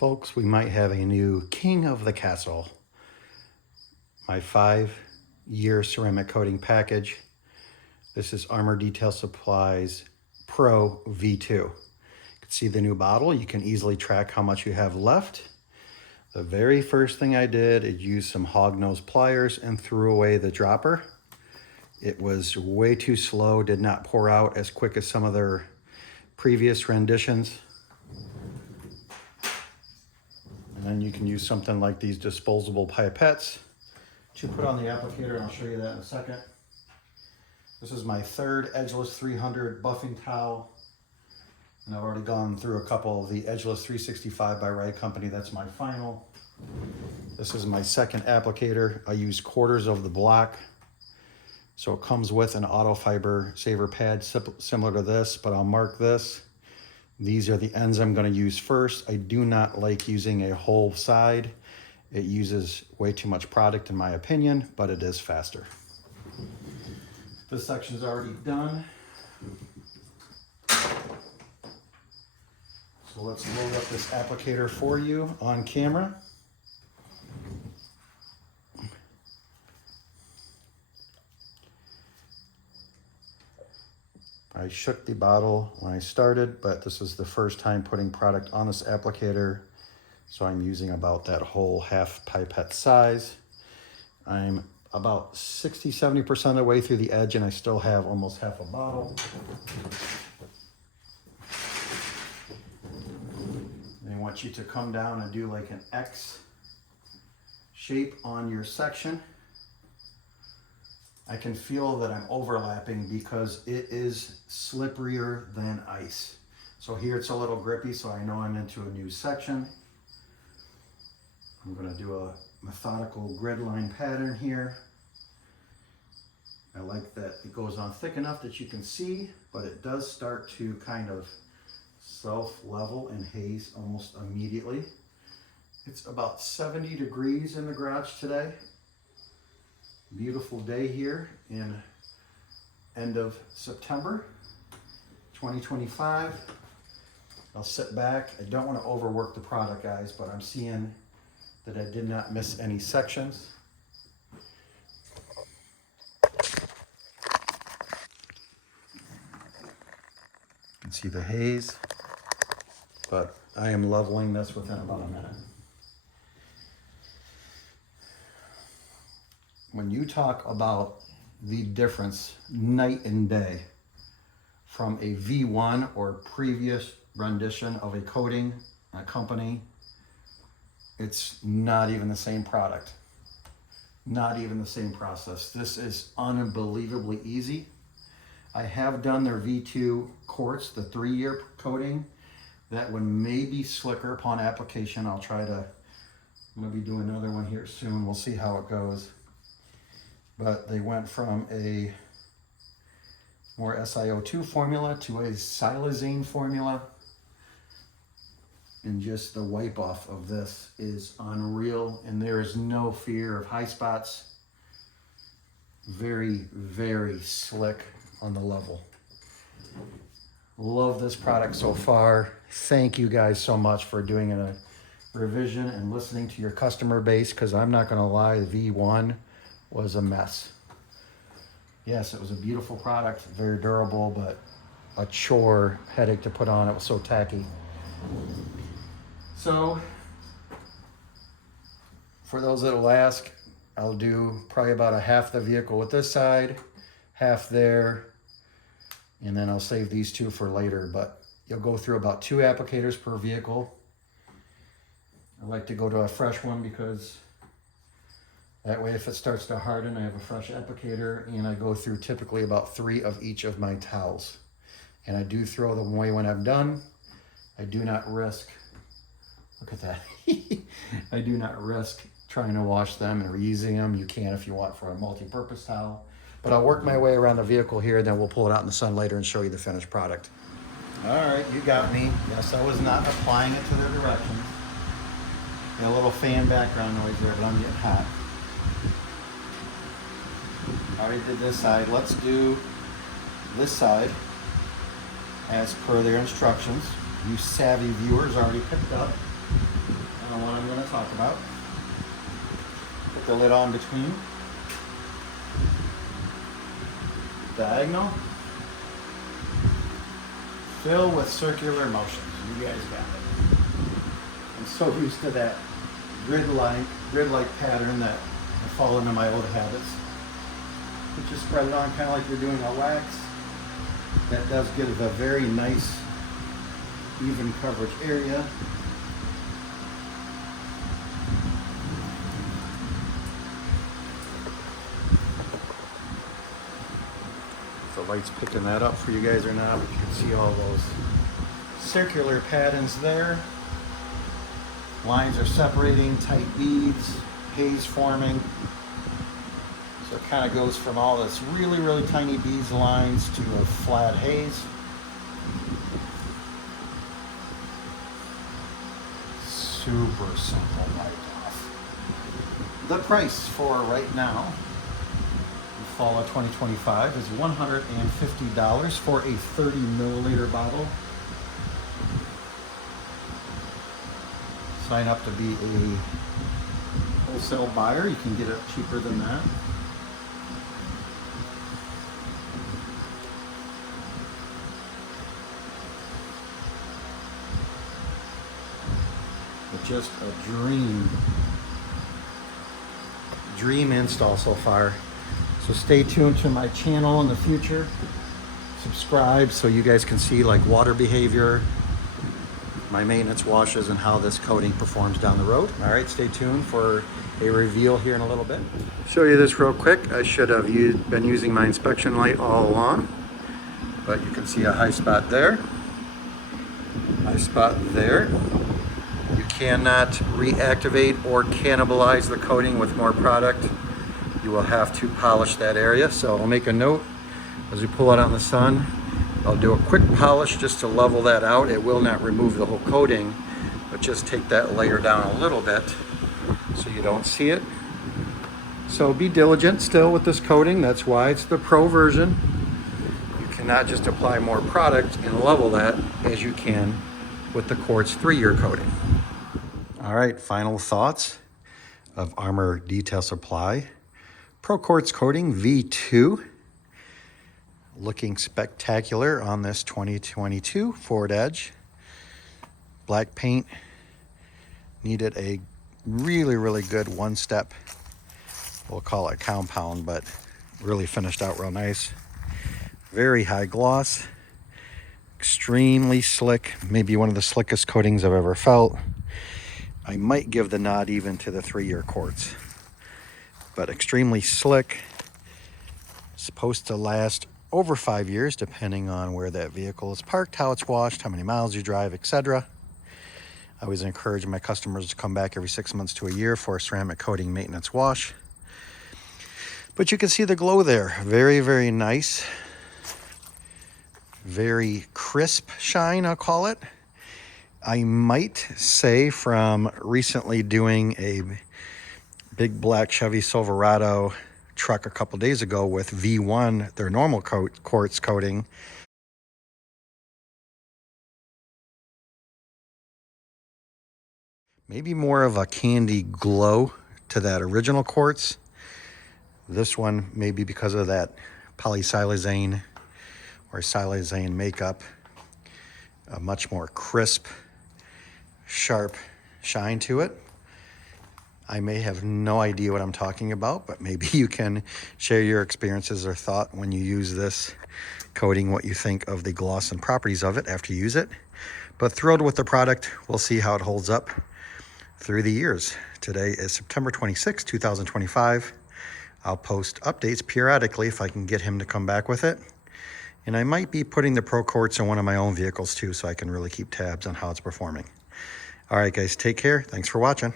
Folks, we might have a new king of the castle. My 5-year ceramic coating package. This is Armour Detail Supplies Pro V2. You can see the new bottle. You can easily track how much you have left. The very first thing I did is use some hognose pliers and threw away the dropper. It was way too slow, did not pour out as quick as some of their previous renditions. And then you can use something like these disposable pipettes to put on the applicator, and I'll show you that in a second. This is my third Edgeless 300 buffing towel, and I've already gone through a couple of the Edgeless 365 by Ride Company. That's my final. This is my second applicator. I use quarters of the block. So it comes with an auto fiber saver pad similar to this, but I'll mark this. These are the ends I'm going to use first. I do not like using a whole side. It uses way too much product in my opinion, but it is faster. This section is already done. So let's load up this applicator for you on camera. I shook the bottle when I started, but this is the first time putting product on this applicator. So I'm using about that whole half pipette size. I'm about 60–70% of the way through the edge and I still have almost half a bottle. They want you to come down and do like an X shape on your section. I can feel that I'm overlapping because it is slipperier than ice. So here it's a little grippy, so I know I'm into a new section. I'm going to do a methodical grid line pattern here. I like that it goes on thick enough that you can see, but it does start to kind of self-level and haze almost immediately. It's about 70 degrees in the garage today. Beautiful day here in end of September 2025. I'll sit back. I don't want to overwork the product, guys, but I'm seeing that I did not miss any sections. You can see the haze, but I am leveling this within about a minute. When you talk about the difference night and day from a V1 or previous rendition of a coating, a company, it's not even the same product, not even the same process. This is unbelievably easy. I have done their V2 Quartz, the 3-year coating. That one may be slicker upon application. I'm gonna be doing another one here soon. We'll see how it goes. But they went from a more SiO2 formula to a silazine formula. And just the wipe off of this is unreal. And there is no fear of high spots. Very, very slick on the level. Love this product so far. Thank you guys so much for doing a revision and listening to your customer base, because I'm not gonna lie, the V1 was a mess. Yes, it was a beautiful product, very durable, but a chore, headache to put on. It was so tacky. So, for those that will ask, I'll do probably about a half the vehicle with this side, half there, and then I'll save these two for later. But you'll go through about 2 applicators per vehicle. I like to go to a fresh one because that way if it starts to harden, I have a fresh applicator, and I go through typically about 3 of each of my towels. And I do throw them away when I'm done. I do not risk, look at that. I do not risk trying to wash them and reusing them. You can if you want for a multi-purpose towel. But I'll work my way around the vehicle here, then we'll pull it out in the sun later and show you the finished product. All right, you got me. Yes, I was not applying it to their direction. Got a little fan background noise there, but I'm getting hot. Already did this side. Let's do this side as per their instructions. You savvy viewers already picked up. Final one I'm going to talk about. Put the lid on between. Diagonal. Fill with circular motions. You guys got it. I'm so used to that grid-like pattern that I fall into my old habits. But just spread it on kind of like you're doing a wax. That does give a very nice, even coverage area. The light's picking that up for you guys or not, but you can see all those circular patterns there. Lines are separating, tight beads, haze forming. So it kind of goes from all this really tiny beads lines to a flat haze. Super simple light off. The price for right now, fall of 2025, is $150 for a 30 milliliter bottle. Sign up to be a wholesale buyer. You can get it cheaper than that. But just a dream install so far. So stay tuned to my channel in the future. Subscribe so you guys can see like water behavior, my maintenance washes, and how this coating performs down the road. All right, stay tuned for a reveal here in a little bit. Show you this real quick. I should have been using my inspection light all along, but you can see a high spot there, high spot there. You cannot reactivate or cannibalize the coating with more product. You will have to polish that area. So I'll make a note as we pull it out in the sun. I'll do a quick polish just to level that out. It will not remove the whole coating, but just take that layer down a little bit so you don't see it. So be diligent still with this coating. That's why it's the pro version. You cannot just apply more product and level that as you can with the Quartz 3-year coating. All right, final thoughts of Armour Detail Supply Pro Quartz Coating V2. Looking spectacular on this 2022 Ford Edge. Black paint. Needed a really good one-step, we'll call it compound, but really finished out real nice. Very high gloss. Extremely slick. Maybe one of the slickest coatings I've ever felt. I might give the nod even to the 3-year Quartz. But extremely slick. Supposed to last over 5 years, depending on where that vehicle is parked, how it's washed, how many miles you drive, etc. I always encourage my customers to come back every 6 months to a year for a ceramic coating maintenance wash. But you can see the glow there. Very nice. Very crisp shine, I'll call it. I might say from recently doing a big black Chevy Silverado truck a couple days ago with V1, their normal quartz coating. Maybe more of a candy glow to that original quartz. This one, maybe because of that polysilazane or silazane makeup, a much more crisp, sharp shine to it. I may have no idea what I'm talking about, but maybe you can share your experiences or thought when you use this coating, what you think of the gloss and properties of it after you use it. But thrilled with the product. We'll see how it holds up through the years. Today is September 26, 2025. I'll post updates periodically if I can get him to come back with it. And I might be putting the Pro Quartz in one of my own vehicles too, so I can really keep tabs on how it's performing. All right, guys, take care. Thanks for watching.